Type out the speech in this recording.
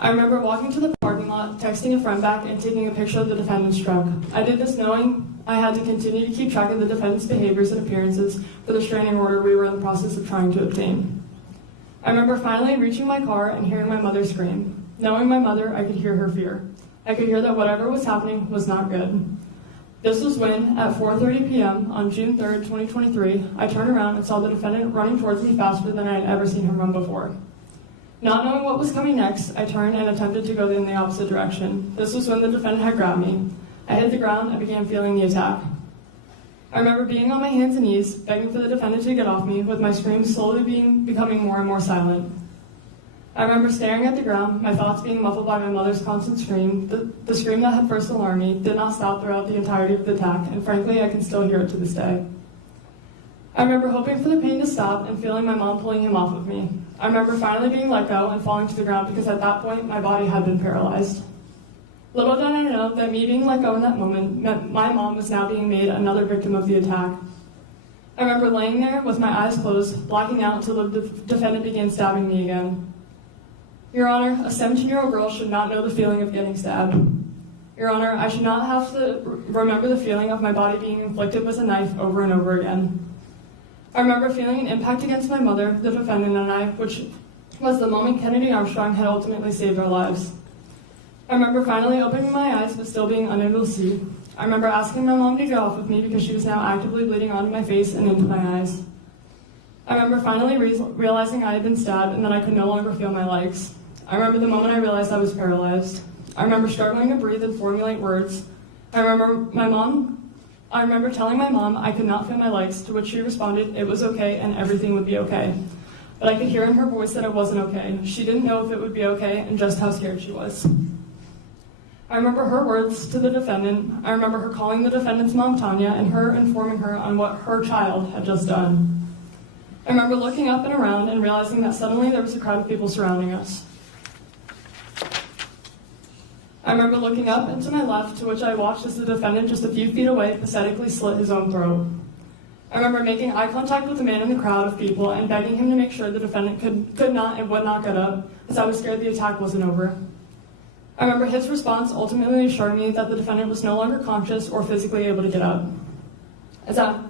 I remember walking to the parking lot, texting a friend back, and taking a picture of the defendant's truck. I did this knowing I had to continue to keep track of the defendant's behaviors and appearances for the restraining order we were in the process of trying to obtain. I remember finally reaching my car and hearing my mother scream. Knowing my mother, I could hear her fear. I could hear that whatever was happening was not good. This was when, at 4:30 p.m. on June 3rd, 2023, I turned around and saw the defendant running towards me faster than I had ever seen him run before. Not knowing what was coming next, I turned and attempted to go in the opposite direction. This was when the defendant had grabbed me. I hit the ground and began feeling the attack. I remember being on my hands and knees, begging for the defendant to get off me, with my screams slowly becoming more and more silent. I remember staring at the ground, my thoughts being muffled by my mother's constant scream. The scream that had first alarmed me did not stop throughout the entirety of the attack, and frankly, I can still hear it to this day. I remember hoping for the pain to stop and feeling my mom pulling him off of me. I remember finally being let go and falling to the ground because at that point, my body had been paralyzed. Little did I know that me being let go in that moment meant my mom was now being made another victim of the attack. I remember laying there with my eyes closed, blacking out until the defendant began stabbing me again. Your Honor, a 17-year-old girl should not know the feeling of getting stabbed. Your Honor, I should not have to remember the feeling of my body being inflicted with a knife over and over again. I remember feeling an impact against my mother, the defendant, and I, which was the moment Kennedy Armstrong had ultimately saved our lives. I remember finally opening my eyes but still being unable to see. I remember asking my mom to get off of me because she was now actively bleeding onto my face and into my eyes. I remember finally realizing I had been stabbed and that I could no longer feel my legs. I remember the moment I realized I was paralyzed. I remember struggling to breathe and formulate words. I remember telling my mom I could not feel my legs, to which she responded, it was okay and everything would be okay. But I could hear in her voice that it wasn't okay. She didn't know if it would be okay and just how scared she was. I remember her words to the defendant. I remember her calling the defendant's mom, Tanya, and her informing her on what her child had just done. I remember looking up and around and realizing that suddenly there was a crowd of people surrounding us. I remember looking up and to my left, to which I watched as the defendant just a few feet away pathetically slit his own throat. I remember making eye contact with the man in the crowd of people and begging him to make sure the defendant could not and would not get up, as I was scared the attack wasn't over. I remember his response ultimately assuring me that the defendant was no longer conscious or physically able to get up. As I